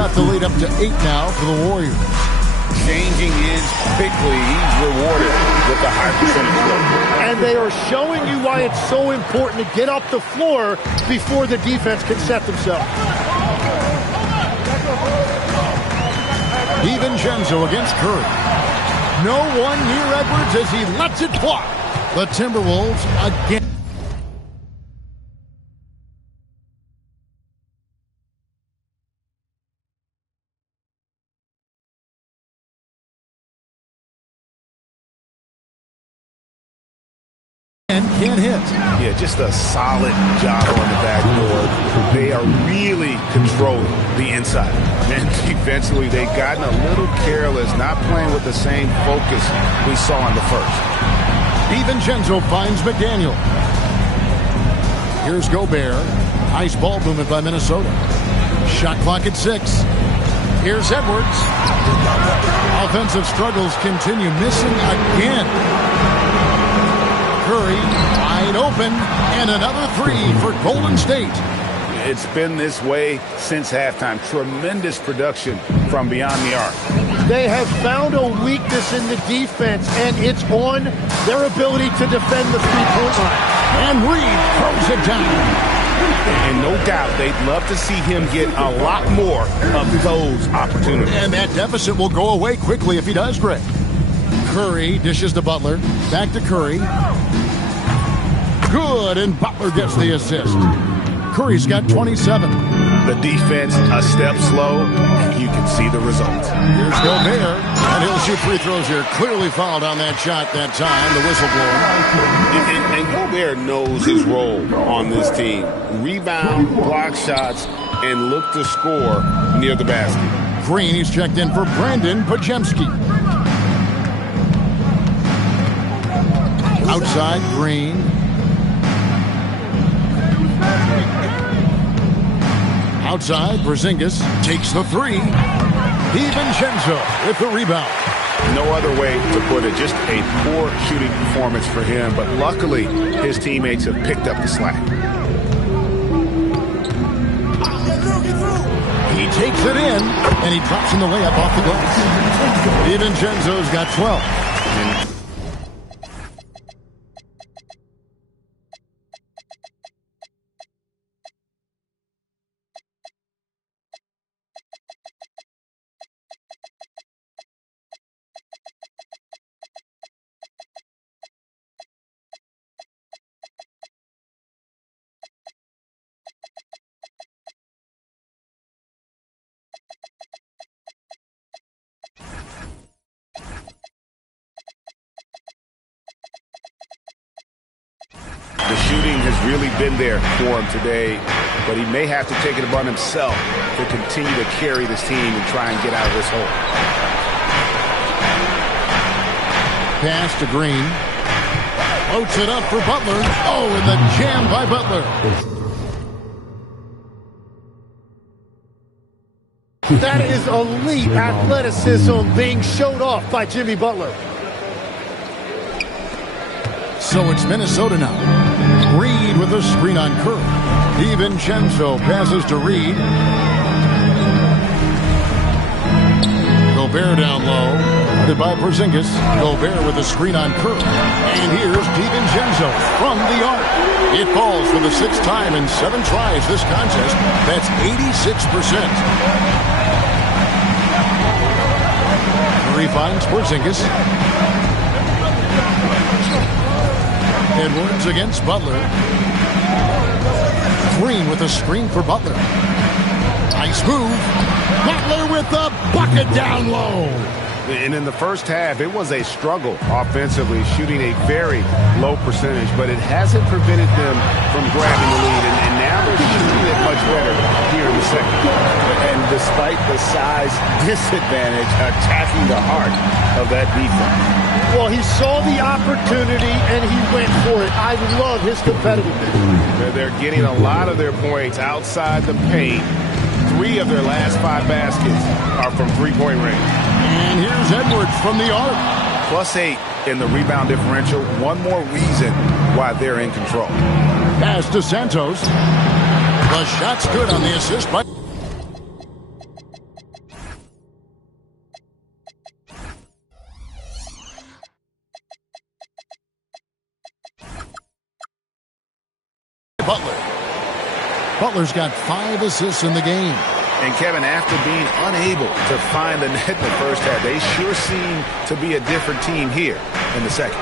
got the lead up to 8 now for the Warriors. Changing ends quickly. He's rewarded with a high percentage goal. And they are showing you why it's so important to get off the floor before the defense can set themselves. DiVincenzo against Curry. No one near Edwards as he lets it fly. The Timberwolves again. Can't hit. Yeah, just a solid job on the backboard. They are really controlling the inside. And defensively, they've gotten a little careless, not playing with the same focus we saw in the first. DiVincenzo finds McDaniel. Here's Gobert. Nice ball movement by Minnesota. Shot clock at 6. Here's Edwards. Offensive struggles continue, missing again. Curry wide open, and another 3 for Golden State. It's been this way since halftime. Tremendous production from beyond the arc. They have found a weakness in the defense, and it's on their ability to defend the three-point line. And Reed throws it down. And no doubt they'd love to see him get a lot more of those opportunities. And that deficit will go away quickly if he does, Greg. Curry dishes to Butler. Back to Curry. Good, and Butler gets the assist. Curry's got 27. The defense a step slow, and you can see the results. Here's Gobert, and he'll shoot free throws here. Clearly fouled on that shot that time, the whistle blowing. And Gobert knows his role on this team. Rebound, block shots, and look to score near the basket. Green, he's checked in for Brandon Podziemski. Outside, Green. Outside, Porzingis takes the 3. DiVincenzo with the rebound. No other way to put it, just a poor shooting performance for him, but luckily his teammates have picked up the slack. He takes it in, and he drops in the layup off the glass. DiVincenzo's got 12. The shooting has really been there for him today, but he may have to take it upon himself to continue to carry this team and try and get out of this hole. Pass to Green. Floats it up for Butler. Oh, and the jam by Butler. That is elite athleticism being showed off by Jimmy Butler. So it's Minnesota now. Reed with a screen on Curry. DiVincenzo passes to Reed. Gobert down low. Headed by Porzingis. Gobert with a screen on Curry. And here's DiVincenzo from the arc. It falls for the 6th time in 7 tries this contest. That's 86%. Curry finds Porzingis. Edwards against Butler. Green with a screen for Butler. Nice move. Butler with the bucket down low. And in the first half, it was a struggle offensively, shooting a very low percentage, but it hasn't prevented them from grabbing the lead. And now they're shooting it much better here in the second. And despite the size disadvantage, attacking the heart of that defense. Well, he saw the opportunity, and he went for it. I love his competitiveness. They're getting a lot of their points outside the paint. 3 of their last 5 baskets are from three-point range. And here's Edwards from the arc. +8 in the rebound differential. One more reason why they're in control. Pass to Santos. The shot's good on the assist by Butler. Butler's got 5 assists in the game. And Kevin, after being unable to find the net in the first half, they sure seem to be a different team here in the second.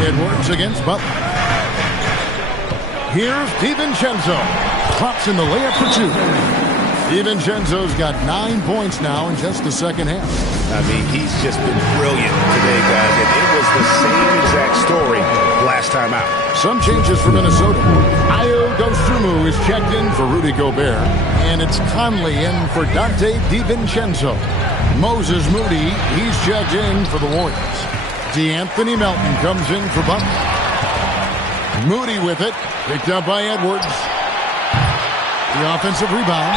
Edwards against Butler. Here's DiVincenzo. Drops in the layup for 2. DiVincenzo's got 9 points now in just the second half. I mean, he's just been brilliant today, guys. And it was the same exact story last time out. Some changes for Minnesota. Ayo Dosunmu is checked in for Rudy Gobert. And it's Conley in for Dante DiVincenzo. Moses Moody, he's checked in for the Warriors. DeAnthony Melton comes in for Butler. Moody with it. Picked up by Edwards. The offensive rebound.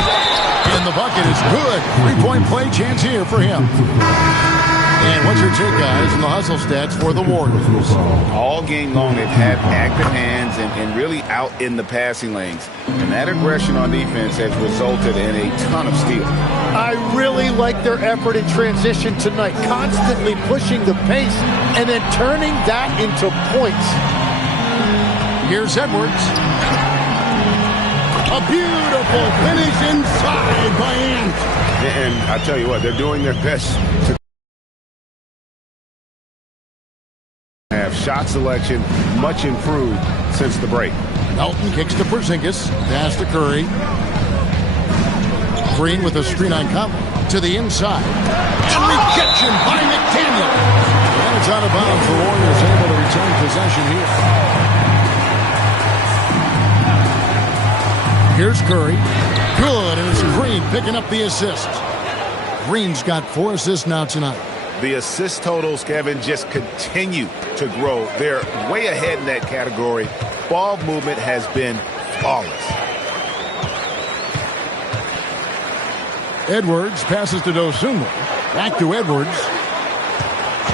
And the bucket is good. 3-point play chance here for him. And what's your take, guys, in the hustle stats for the Warriors? All game long, they've had active hands and really out in the passing lanes. And that aggression on defense has resulted in a ton of steals. I really like their effort in transition tonight, constantly pushing the pace and then turning that into points. Here's Edwards. A beautiful finish inside by Ant. And I tell you what, they're doing their best to have shot selection much improved since the break. Melton kicks to Porzingis. Pass to Curry. Green with a screen on Conley. To the inside. And rejection by McDaniel. And it's out of bounds. The Warriors able to retain possession here. Here's Curry. Good, and it's Green picking up the assist. Green's got 4 assists now tonight. The assist totals, Kevin, just continue to grow. They're way ahead in that category. Ball movement has been flawless. Edwards passes to Dosunmu. Back to Edwards.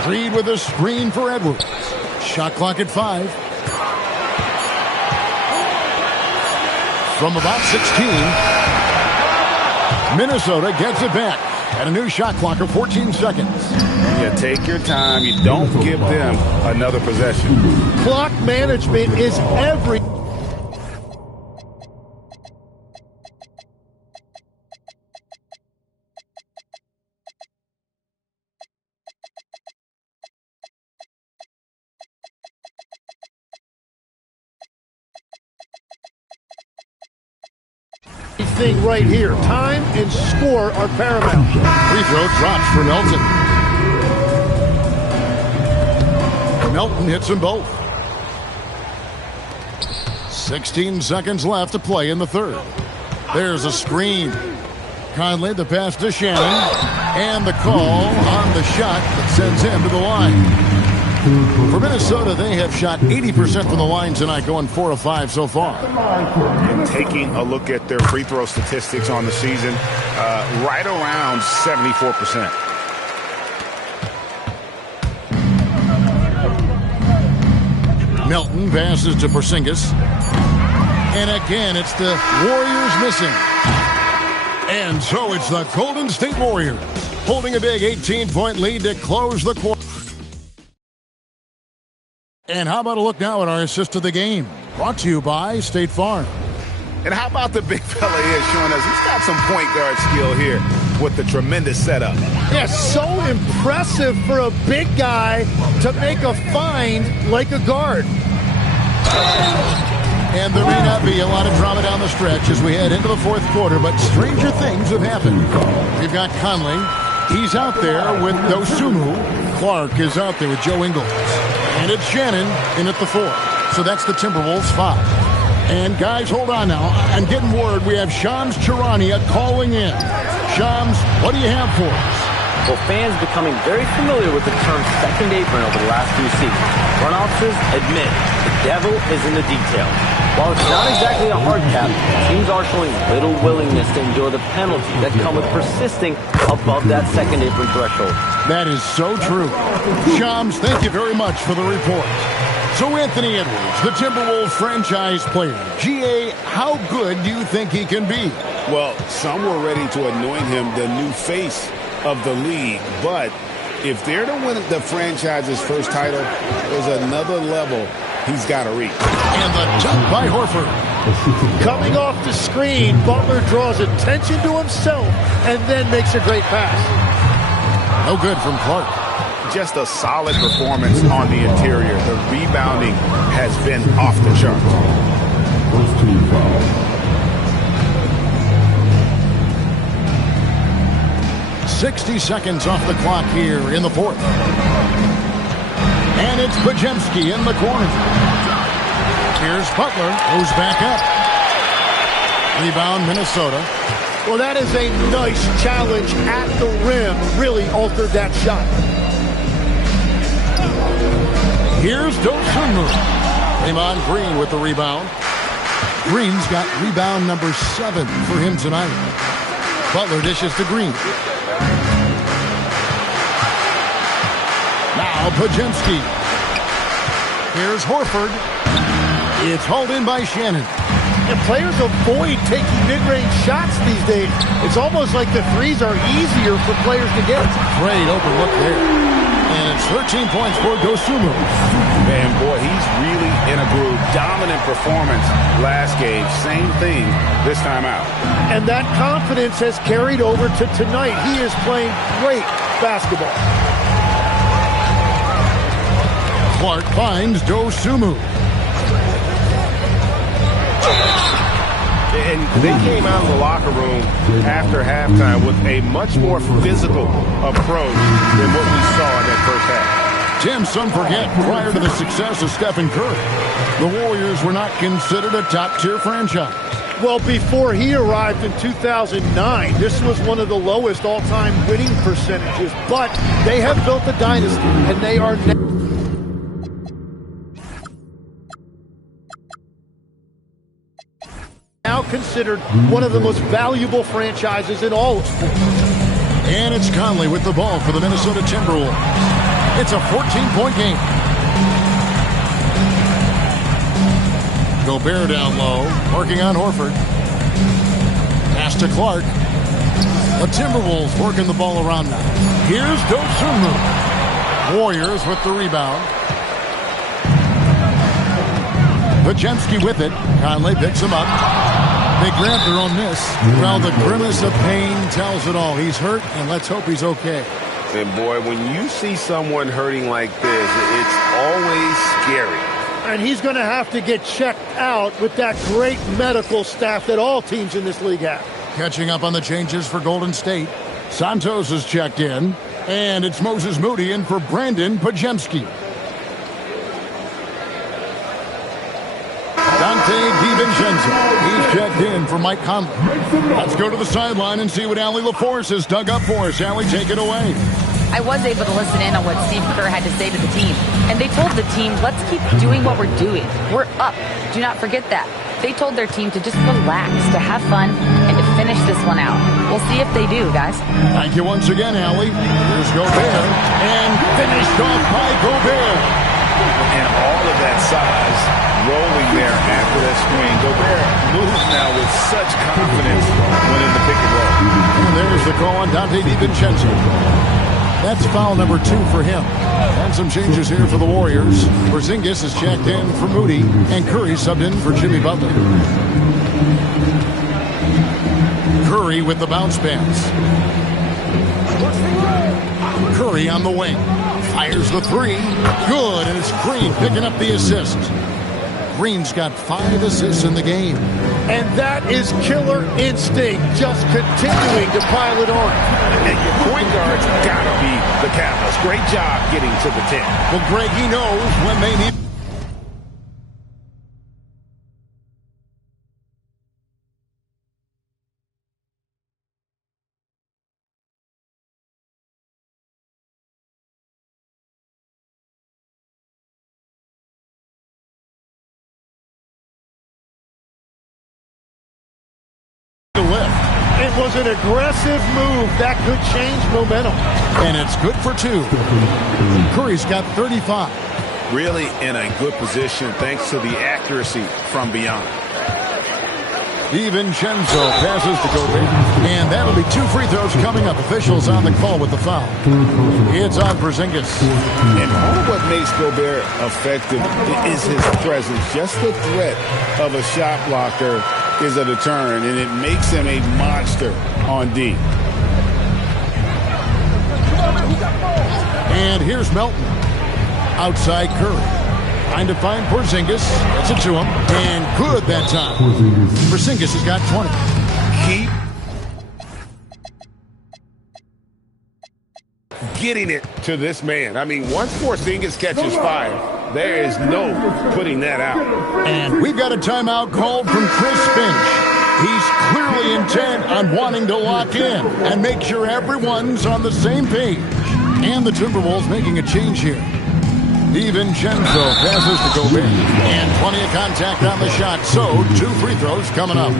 Reed with a screen for Edwards. Shot clock at 5. From about 16, Minnesota gets it back at a new shot clock of 14 seconds. You take your time. You don't give them another possession. Clock management is every... thing right here. Time and score are paramount. Free throw drops for Melton. Melton hits them both. 16 seconds left to play in the third. There's a screen. Conley, the pass to Shannon. And the call on the shot that sends him to the line. For Minnesota, they have shot 80% from the line tonight, going 4 of 5 so far. And taking a look at their free throw statistics on the season, right around 74%. Melton passes to Porzingis. And again, it's the Warriors missing. And so it's the Golden State Warriors holding a big 18-point lead to close the quarter. And how about a look now at our assist of the game? Brought to you by State Farm. And how about the big fella here showing us he's got some point guard skill here with the tremendous setup. Yeah, so impressive for a big guy to make a find like a guard. And there may not be a lot of drama down the stretch as we head into the fourth quarter, but stranger things have happened. We've got Conley. He's out there with Dosunmu. Clark is out there with Joe Ingles. And it's Shannon in at the 4. So that's the Timberwolves 5. And guys, hold on now. I'm getting word we have Shams Charania calling in. Shams, what do you have for us? Well, fans becoming very familiar with the term second apron over the last few seasons. Front offices admit the devil is in the details. While it's not exactly a hard cap, teams are showing little willingness to endure the penalties that come with persisting above that second apron threshold. That is so true. Shams, thank you very much for the report. So Anthony Edwards, the Timberwolves franchise player. GA, how good do you think he can be? Well, some were ready to anoint him the new face of the league, but if they're to win the franchise's first title, there's another level he's got to reach. And the dunk by Horford. Coming off the screen, Butler draws attention to himself and then makes a great pass. No good from Clark. Just a solid performance on the interior. The rebounding has been off the charts. 60 seconds off the clock here in the fourth. And it's Podziemski in the corner. Here's Butler, who's back up. Rebound, Minnesota. Well, that is a nice challenge at the rim. Really altered that shot. Here's Dosunmu. Draymond Green with the rebound. Green's got rebound number 7 for him tonight. Butler dishes to Green. Now Podziemski. Here's Horford. It's hauled in by Shannon. And players avoid taking mid-range shots these days. It's almost like the threes are easier for players to get. Great open look there. And it's 13 points for Dosunmu. Man, boy, he's really in a groove. Dominant performance last game. Same thing this time out. And that confidence has carried over to tonight. He is playing great basketball. Clark finds Dosunmu. And they came out of the locker room after halftime with a much more physical approach than what we saw in that first half. Tim, some forget, prior to the success of Stephen Curry, the Warriors were not considered a top-tier franchise. Well, before he arrived in 2009, this was one of the lowest all-time winning percentages. But they have built a dynasty, and they are now considered one of the most valuable franchises in all of sports. And it's Conley with the ball for the Minnesota Timberwolves. It's a 14-point game. Gobert down low, working on Horford. Pass to Clark. The Timberwolves working the ball around now. Here's Dosunmu. Warriors with the rebound. Podziemski with it. Conley picks him up. They grab their own miss. Well, the grimace of pain tells it all. He's hurt, and let's hope he's okay. And boy, when you see someone hurting like this, it's always scary. And he's going to have to get checked out with that great medical staff that all teams in this league have. Catching up on the changes for Golden State. Santos is checked in, and it's Moses Moody in for Brandon Podziemski. Dante DiVincenzo. He's checked in for Mike Conley. Let's go to the sideline and see what Allie LaForce has dug up for us. Allie, take it away. I was able to listen in on what Steve Kerr had to say to the team. And they told the team, let's keep doing what we're doing. We're up. Do not forget that. They told their team to just relax, to have fun, and to finish this one out. We'll see if they do, guys. Thank you once again, Allie. Here's Gobert. And finished off by Gobert. And all of that size rolling there after that screen. Gobert moves now with such confidence when in the pick and roll. And there's the call on Dante DiVincenzo. That's foul number 2 for him. And some changes here for the Warriors. Porzingis is checked in for Moody, and Curry subbed in for Jimmy Butler. Curry with the bounce pass. Curry on the wing. Fires the 3. Good, and it's Green picking up the assist. Green's got 5 assists in the game. And that is killer instinct, just continuing to pile it on. And your point guard's got to be the catalyst. Great job getting to the 10. Well, Greg, he knows when they need. It was an aggressive move that could change momentum. And it's good for 2. Curry's got 35. Really in a good position thanks to the accuracy from beyond. DiVincenzo passes to Gobert. And that'll be 2 free throws coming up. Officials on the call with the foul. It's on Porzingis. And all of what makes Gobert effective is his presence. Just the threat of a shot blocker is a deterrent, and it makes him a monster on D. And here's Melton. Outside Curry. Trying to find Porzingis. Gets it to him. And good that time. Porzingis has got 20. Keep getting it to this man. I mean, once Porzingis catches fire, there is no putting that out. And we've got a timeout called from Chris Finch. He's clearly intent on wanting to lock in and make sure everyone's on the same page. And the Timberwolves making a change here. DiVincenzo passes to Gobert. And plenty of contact on the shot. So, 2 free throws coming up.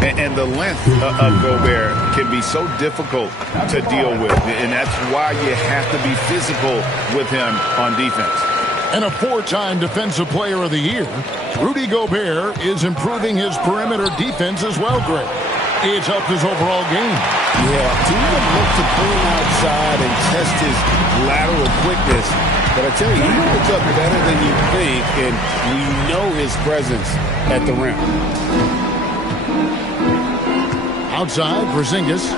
And the length of Gobert can be so difficult to deal with. And that's why you have to be physical with him on defense. And a 4-time Defensive Player of the Year, Rudy Gobert is improving his perimeter defense as well, Greg. It's helped his overall game. Yeah, team would look to pull him outside and test his lateral quickness. But I tell you, he holds up better than you think, and we know his presence at the rim. Outside, Porzingis.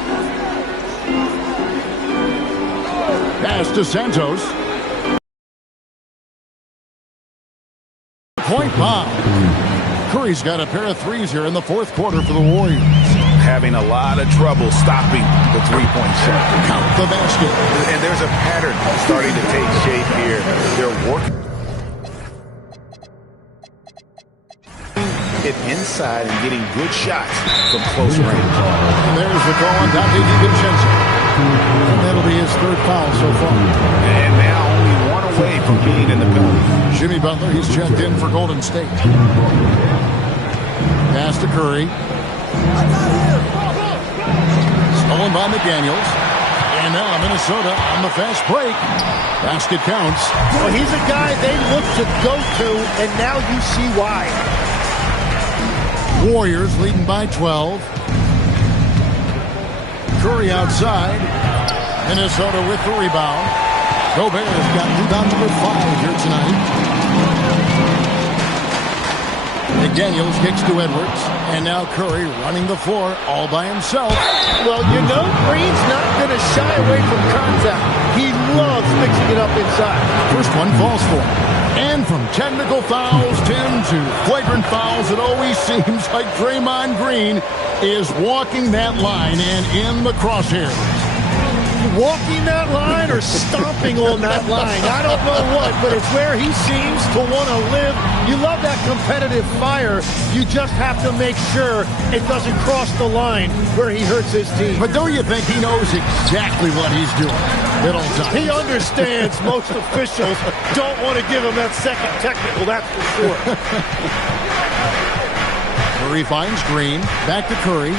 Pass to Santos. Point bomb. Curry's got a pair of threes here in the 4th quarter for the Warriors. Having a lot of trouble stopping the three-point shot. Count the basket. And there's a pattern starting to take shape here. They're working it inside and getting good shots from close range. And there's the call on Dante DiVincenzo. And that'll be his 3rd foul so far. And now only 1 away from being in the penalty. Jimmy Butler, he's checked in for Golden State. Pass to Curry. Stolen by McDaniels. And now Minnesota on the fast break. Basket counts. Well, he's a guy they look to go to, and now you see why. Warriors leading by 12. Curry outside. Minnesota with the rebound. Gobert's got rebound number 5 here tonight. McDaniels kicks to Edwards. And now Curry running the floor all by himself. Well, you know Green's not going to shy away from contact. He loves mixing it up inside. First one falls for him. And from technical fouls, Tim, to flagrant fouls, it always seems like Draymond Green is walking that line and in the crosshairs. Walking that line or stomping on that line. I don't know what, but it's where he seems to want to live. You love that competitive fire. You just have to make sure it doesn't cross the line where he hurts his team. But don't you think he knows exactly what he's doing at all times? He understands most officials don't want to give him that second technical, that's for sure. Curry finds Green. Back to Curry.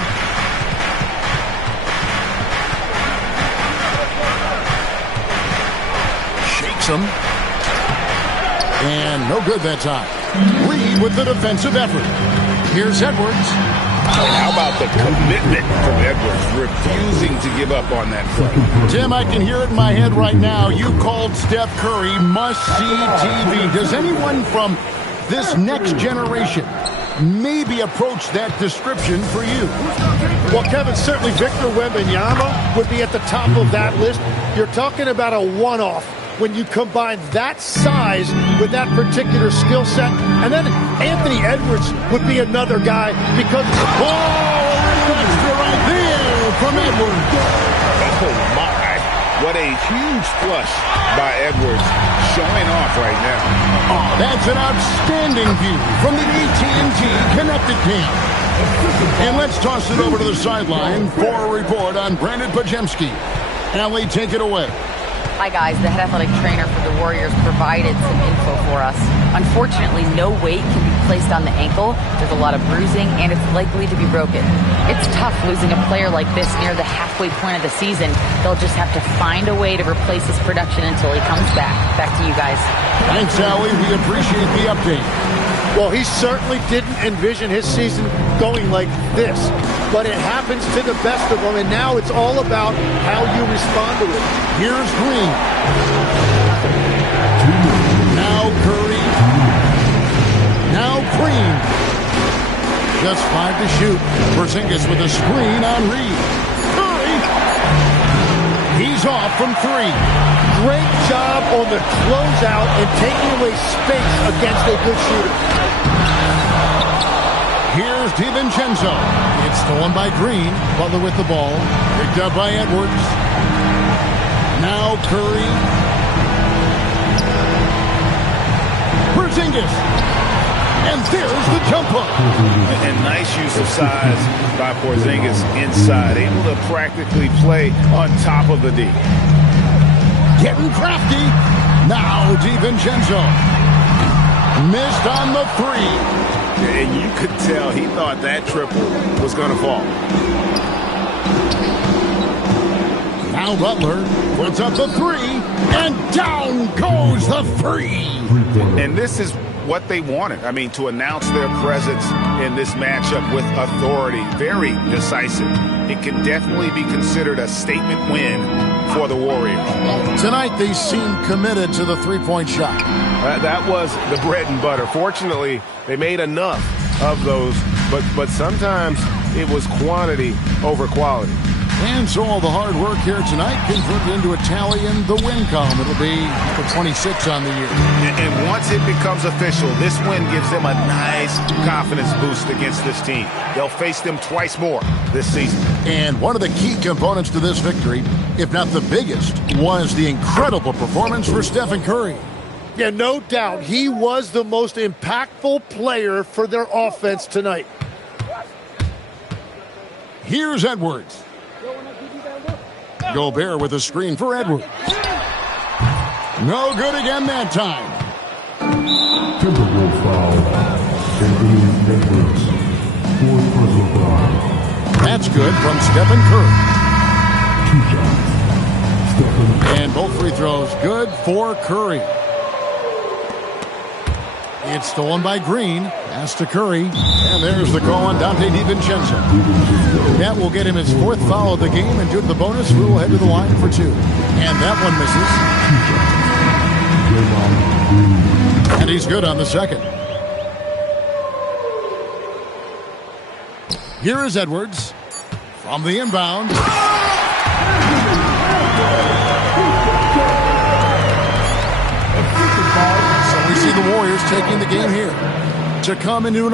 Him. And no good that time. Reed with the defensive effort. Here's Edwards. How about the commitment from Edwards, refusing to give up on that play? Tim, I can hear it in my head right now. You called Steph Curry must-see TV. Does anyone from this next generation maybe approach that description for you? Well, Kevin, certainly Victor Wembanyama would be at the top of that list. You're talking about a one-off. When you combine that size with that particular skill set. And then Anthony Edwards would be another guy because... Oh, a little extra right there from Edwards. Oh, my. What a huge flush by Edwards showing off right now. Oh, that's an outstanding view from the AT&T Connected Camp. And let's toss it over to the sideline for a report on Brandon Podziemski. Allie, take it away. Hi, guys. The head athletic trainer for the Warriors provided some info for us. Unfortunately, no weight can be placed on the ankle. There's a lot of bruising, and it's likely to be broken. It's tough losing a player like this near the halfway point of the season. They'll just have to find a way to replace his production until he comes back. Back to you guys. Thanks, Allie. We appreciate the update. Well, he certainly didn't envision his season going like this, but it happens to the best of them, and now it's all about how you respond to it. Here's Green. Now Curry. Now Green. Just 5 to shoot. Porzingis with a screen on Reed. Curry. He's off from 3. Great job on the closeout and taking away space against a good shooter. Here's DiVincenzo. It's stolen by Green. Butler with the ball. Picked up by Edwards. Now Curry. Porzingis. And there's the jumper. And nice use of size by Porzingis inside. Able to practically play on top of the D. Getting crafty. Now DiVincenzo. Missed on the 3. And you could tell he thought that triple was going to fall. Now Butler puts up the 3. And down goes the 3. And this is what they wanted. I mean, to announce their presence in this matchup with authority. Very decisive. It can definitely be considered a statement win for the Warriors. Tonight they seem committed to the three-point shot. That was the bread and butter. Fortunately, they made enough of those, but sometimes it was quantity over quality. And so all the hard work here tonight converted into a tally in the win column. It'll be for 26 on the year. And once it becomes official, this win gives them a nice confidence boost against this team. They'll face them twice more this season. And one of the key components to this victory, if not the biggest, was the incredible performance for Stephen Curry. Yeah, no doubt. He was the most impactful player for their offense tonight. Here's Edwards. Gobert with a screen for Edwards. No good again that time. Typical foul. Anthony Edwards. Fourth personal foul. That's good from Stephen Curry. 2 shots. Stephen. And both free throws good for Curry. It's stolen by Green. Pass to Curry. And there's the call on Donte DiVincenzo. That will get him his 4th foul of the game. And due to the bonus, we will head to the line for 2. And that one misses. And he's good on the second. Here is Edwards from the inbound. So we see the Warriors taking the game here to come into an